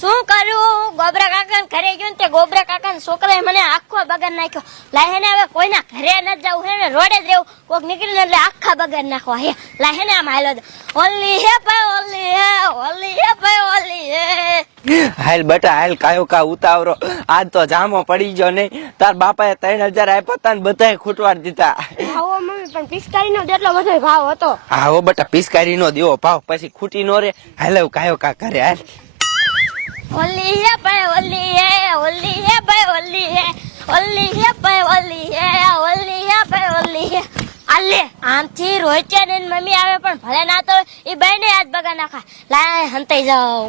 શું કર્યું? ગોબરા કાકા ઘરે ગયો ને તે ગોબરા કાકા છોકરાએ મને આખો બગાડ નાખ્યો. લાહે ને હવે કોઈના ઘરે ન જવું હે ને રોડે જ રહેવું. કોક નીકળીને એટલે આખા બગાડ નાખવા હે. લાહે ને આમ હાલો ઓલી હે ભાઈ ઓલી હે ઓલી હે ભાઈ ઓલી હે. હાલ બટા હાલ કાયો કા ઉતાવરો. આજ તો જામો પડી ગયો નહીં. તાર બાપાએ 3000 આપ્યા તા ને બધાએ ખૂટવાડ દીધા. આવો મમ્મી પણ પિસ્કારીનો જેટલો બધો ભાવ હતો. હા હો બટા પિસ્કારીનો દેવો ભાવ પછી ખૂટી નો રે. હાલ કાયો કા કરે હાલ. ઓલી હે ભાઈ ઓલી હે ઓલી હે ભાઈ ઓલી હે ઓલી હે ભાઈ ઓલી હે ઓલી હે ભાઈ ઓલી હે. આલે આમથી રોહિત્યા ને મમ્મી આવે પણ ભલે ના તો એ બેને આજ બગા નાખા. લાય હંતાઈ જાવ.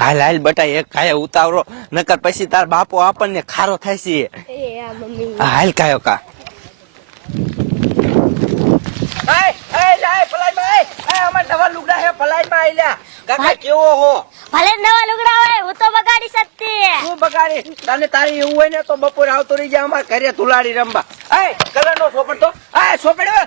હાલ હાલ બટા એક કાયો ઉતાવરો નકર પછી તાર બાપો આપણને ખારો થાય છે. એ આ મમ્મી હાલ કાયો કા. કાકા કેવો હો? ભલે નવા લુગડા હોય હું તો બગાડી શકતી. તું બગાડી તને તારી એવું હોય ને તો બપોરે આવતો રહી જા અમાર ઘરે તુલાડી રમવા. એ કલર નો સોપડ તો સોપડ્યો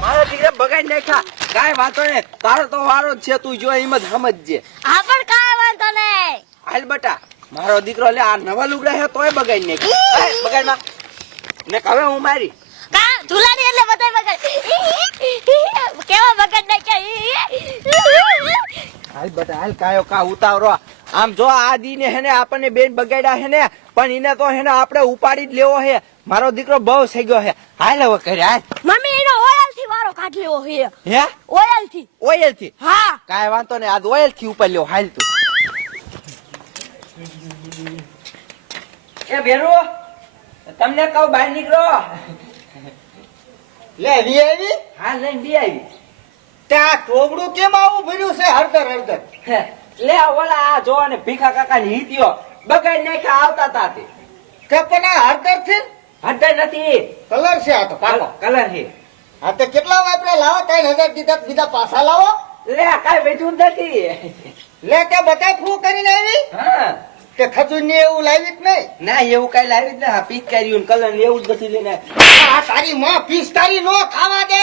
મારો દીકરા બગાડી નાખ્યા. કાઈ વાતો ને તારો તો વારો જ છે. તું જો એમ જ સમજજે. હા પણ કાંઈ વાંધો નહીં. હાલ બટા મારો દીકરો લે આ નવા લુગડા છે તોય બગાડી નાખ્યા. બગાડ માં ને હવે હું મારી કા ઝુલાની એટલે બધા બગાડ કેવા બગાડ નાખ્યા. હાલ બટા હાલ કાયો કા ઉતાવરો. આમ જો આ દી ને હેને આપણને બેન બગાડ્યા હે ને પણ એને તો હેને આપણે ઉપાડી જ લેવો હે. મારો દીકરો બહુ થઈ ગયો હે. હાલ હવે કરે હાલ. મમ્મી એનો ઓયલ થી વારો કાઢ લેવો હે. હે ઓયલ થી? ઓયલ થી? હા કાઈ વાંધો ને આજ ઓયલ થી ઉપર લેવો. હાલ તું એ બેરો તમને કહું બહાર નીકળો. લે વી આવી હા લઈને બી આવી. ત્યાં ટોબડું કેમ આવું ભર્યું છે હળદર હળદર? લે ઓલા આ જો ને ભીખા કાકા ની હીતીઓ બગાડી નાખ્યા આવતા તા તે. કે પણ આ હળદર છે હટે નથી કલર છે આ તો પાકો. કલર છે. હા તો કેટલા વાપરે લાવો 3000 દીધા બીજા પાછા લાવો. લે કાઈ વેચું નથી. લે તે બધા ફૂ કરીને આવી હા તે ખજૂર ને એવું લાવી જ નહીં. ના એવું કઈ લાવી જ ના. પિચકારીઓ કલર ને એવું જ બધું લઈને આ તારી માં પિસ્તારી નો ખાવા દે.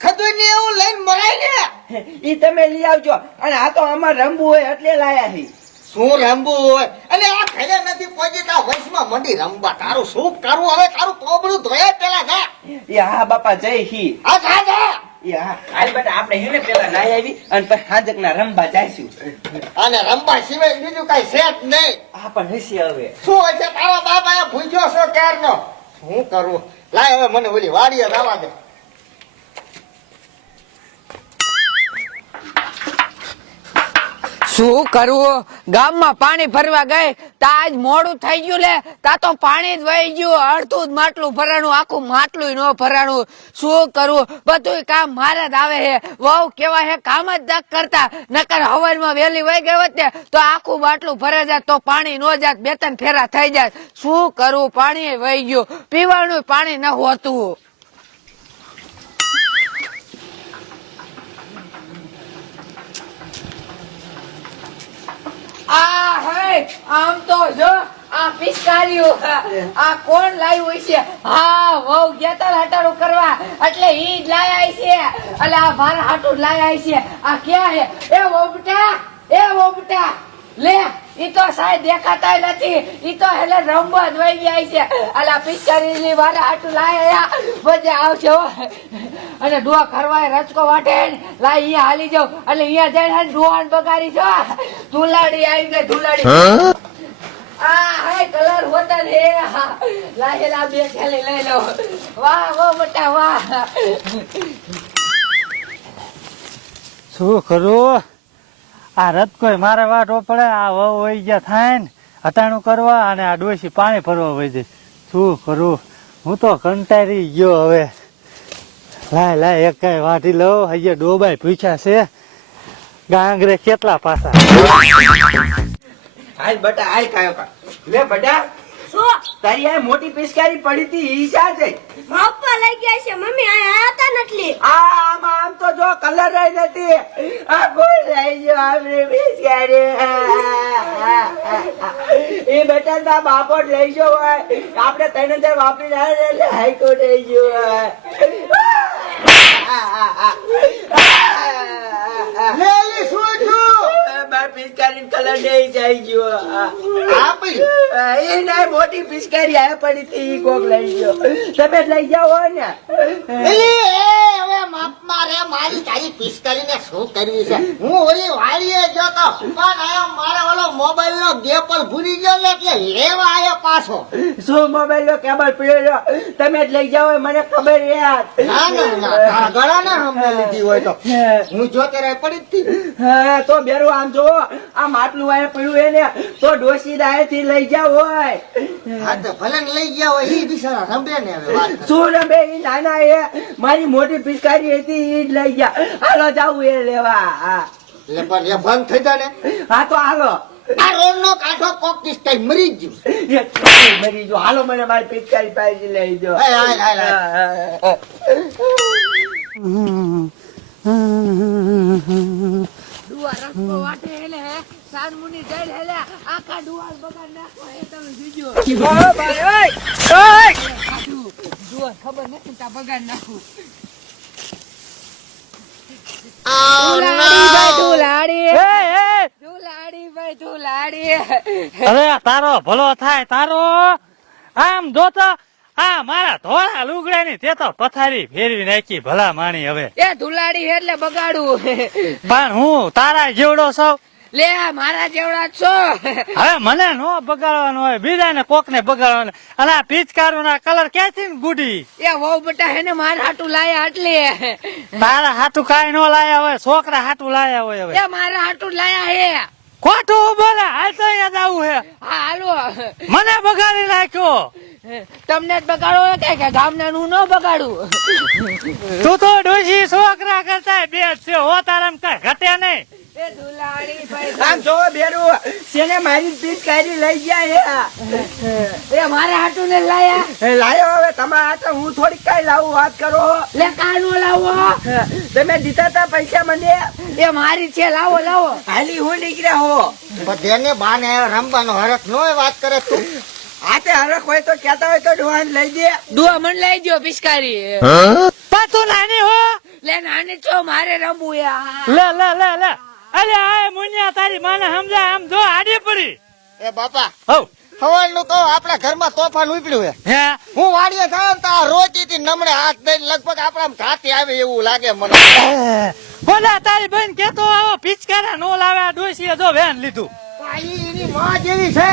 ખજૂર ને એવું લઈને મરાય ને. ઈ તમે લઈ આવજો. અને આ તો અમાર રંબુ હોય એટલે લાયા છે. શું રમવું હોય અને આ ઘરે નથી પહોંચી તા વંશમાં મંડી રમવા. તારું શું કરવું હવે? તારું ટોબડું ધોયા પેલા જા. એ હા બાપા જય હી. આ જા જા. એ હા હાલ બેટા આપણે હેને પેલા નાઈ આવી અને પછી હાજક ના રંબા જાઈશું. અને રમવા સિવાય બીજું કઈ સેટ નહીં. આ પણ હસી હવે શું હશે તારા બાપા ભૂજ્યો છો ક્યારનો? શું કરું? લાય હવે મને ઓલી વાડીએ લાવા દે. શું કરવું? ગામમાં પાણી ભરવા ગઈ તા આજ મોડું થઈ ગયું. લે તા તો પાણી જ વહી ગયું. અડધું જ માટલું ભરાણું, આખું માટલું ન ભરાણું. શું કરવું? બધું કામ મારે જ આવે છે. વહુ કેવા હે કામ જ ન કરતા. નકર હવારમાં વહેલી વહી ગઈ હોત ને તો આખું માટલું ભરાઈ જાય તો પાણી ન જાત, 2-3 ફેરા થઈ જાય. શું કરવું? પાણી વહી ગયું. પીવાનું પાણી ન હોતું. આમ તો જો આ પિચકારીઓ આ કોણ લાવ્યું છે? હા વહુ ગયા હટારું કરવા એટલે ઈ જ લાયા છે. એટલે આ મારા હાટું લાયા છે. આ ક્યાં હે? એ વોબટા, એ વોબટા લે. ઈ તો સાહેબ દેખાતા નથી. ઈ તો એટલે રમવા જ વહી ગયા છે. એટલે આ પિચકારી ની મારા હાટું લાયા મજા આવશે હો. અને ડોહા ખરવાય રચકો વાટે લાય અહીંયા હાલી જાવ એટલે અહીંયા જઈને ડોહાન બગાડી છો. ધુલાડી આવી ગઈ ધુલાડી. આ હાય કલર હોતા ને લાયેલા બે ખેલી લઈ લો. વાહ વાહ મોટા વાહ. શું કરું? આ રથ કોઈ મારે વાટો પડે. આ વહુ વહી ગયા થાય ને હટાણું કરવા અને આ ડોસી પાણી ભરવા વહી જાય. શું કરું? હું તો કંટાળી ગયો હવે. લાય લાય એક કઈ વાટી લઉં. અહીંયા ડોબાઈ પૂછ્યા છે ગાંગરે કેટલા પાછા. હાલ બટા હાલ કાયો કા. લે બટા શું તારી આ મોટી પિચકારી પડી હતી ઈ શા છે? પપ્પા લઈ ગયા છે. મમ્મી આયા હતા નટલી. આમાં આમ તો જો કલર જ નથી. આ કોણ લઈ ગયો આપણે પિચકારી? એ બેટા ના બાપો જ લઈ ગયો હોય. આપણે 3000 વાપરી રહ્યા એટલે હાઈકોર્ટ લઈ ગયો હોય. પિચકારી કલર નહીં જાય ગયો આ પડ્યું એ ના મોટી પિચકારી આ પડી હતી ઈ કોક લઈ ગયો તમે લઈ જાઓ ને એલી, એ હવે માપમાં રે, મારી તારી પિસ્તોલને શું કરવી છે? હું ઓલી વાડીએ ગયો તો, પણ આ મારે ઓલો મોબાઈલનો ગેપલ ભૂલી ગયો ને એટલે લેવા આયો પાછો. શું મોબાઈલ નો કેબલ પડ્યો તમે જ લઈ જાઓ મને ખબર યાર ના, ના, ના, તારા ગળાને હમણાં લીધી હોય તો. હું જો ત્યારે પડી જ હતી. હા તો બેરું આમ જો આમ આટલું વાય પડ્યું હે ને તો ડોસી થી લઈ જાવ હોય હા તો ભલે ને લઈ ગયા હોય, ઈ બિચારા રમે ને હવે વાત કરે. શું રમે ઈ નાના એ મારી મોટી પિચકારી હતી ઈ જ લઈ ગયા હાલો જાવું એ લેવા હા એટલે પણ એ બંધ થઈ જાય ને, હા તો હાલો આ રોડનો કાંઠો કોક પિસ્તોલ મરી જ ગયું. એ છોકરી મરી જો હાલો મને મારી પિચકારી પાછી લઈ દો હાલ, હાલ, હાલ, હાલ. ડુઆ રસ્તો વાટે હેલે હે સાનમુની જઈલ હેલે આખા ડુઆ બગાડ નાખો હે તમે બીજો ઓ ભાઈ ઓય ડુઆ ખબર નથી તા બગાડ નાખું અરે તારો ભલો થાય તારો આમ જોતો આ મારા ધોળા લુગડા ની તે તો પથારી ફેરવી નાખી ભલા માણી હવે એ ધુલાડી એટલે બગાડું પણ હું તારા જેવડો સૌ લે આ મારા જેવડા જ છો હવે મને નો બગાડવાનો હોય બીજા ને કોક ને બગાડવાનો અને આ પિચકારો ના કલર ક્યાંથી ને ગુડી એ વહુ બેટા હેને મારા હાટું લાયા એટલે તારા હાટું કાંઈ નો લાયા હોય છોકરા હાટું લાયા હોય હવે એ મારા હાટું લાયા હે ખોટું બોલે હાલ તો યાદ આવું હે હા હાલો મને બગાડી નાખ્યો તમને જ બગાડો કે ગામના નું ન બગાડું તું તો ડોશી છોકરા કરતા બે જ છે હો તારામ કઈ ઘટે નહીં એ ધુલાડી ભાઈ આમ જો બેરું શેને મારી પિચકારી લઈ ગયા એ મારા હાટું ને લાયા હે લાયો હવે તમારા હાથે હું થોડીક કઈ લાવું વાત કરો લે કાનો લાવો તમે દીધા તા પૈસા મને એ મારી છે લાવો લાવો હાલી હું નીકળ્યા હો બધાને બાને રમવાનો હરખ નો હોય, વાત કરે તું. હાથે હરખ હોય તો કેતા હોય તો ડોહાન લઈ દે દુઆ મન લઈ ગયો પિચકારી પણ તું નાની હો લે નાની છો મારે રમવું યાર લે લે લે લે અરે આ મુનિયા તારી માને સમજાય આમ જો આડી પડી એ બાપા, હવ સવારનું કહો આપણા ઘરમાં તોફાન ઉપડ્યું હે. હે હું વાડીએ જાઉં ને તો આ રોતીથી નમણે હાથ દઈને લગભગ આપણા ઘાતી આવે એવું લાગે મને. બોલા તારી બેન કેતો આવો પિચકારા નો લાવે આ ડોશીએ જો વેન લીધું ભાઈ એની માં જેવી છે.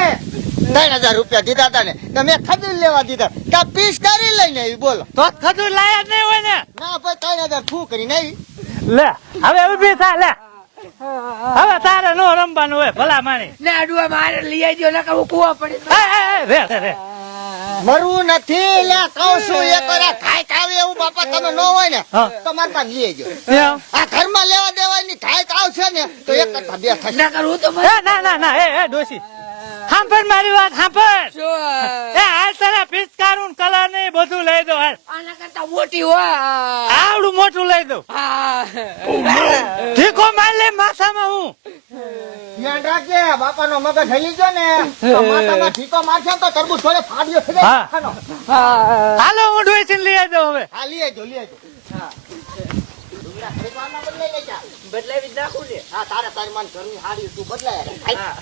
3000 રૂપિયા દીધા હતા ને તો મેં ખજૂર લેવા દીધા કે પીસ કરી લઈને આવી. બોલો તો ખજૂર લાયા જ નહીં હોય ને ના ભાઈ 3000 ફૂ કરીને આવી. લે હવે ઉભી થા લે હવે તારે નો રમવાનું હોય ભલા માણી ના ડુઆ મારે લઈ આવજો નકર હું કૂવા પડી રે મરવું નથી લે કહું છું એક વાર ખાઈક આવે એવું બાપા તમે ન હોય ને હા. તો મારી પાસે લઈ આવજો. એમ? આ ઘરમાં લેવા દેવાની ખાઈક આવશે ને તો એક કરતા બે થશે. નકર હું તો એ ના ના ના એ ડોશી સાંભળ મારી વાત સાંભળ શું એ હાલ તારા પિચકારું કલર ને બધું લઈ દો હાલ આના કરતા મોટી હોય આવડું મોટું લઈ દો હા ઠીકો માર લે માથામાં હું ધ્યાન રાખજે બાપાનો મગજ હલી ગયો ને તો માથામાં ઠીકો મારશે ને તો તરબૂચ થોડે ફાડ્યો થઈ જાય. હા. ખાનો. હાલો હું ડોશીને લઈ આવી દઉં હવે હા લઈ આવજો લઈ આવજો. હા. ડુંગળા ખરીદવાના બદલાઈ લે જા. બદલાવી જ નાખું ને હા તારે તારી માન ઘરની હાડી તું બદલાય. હા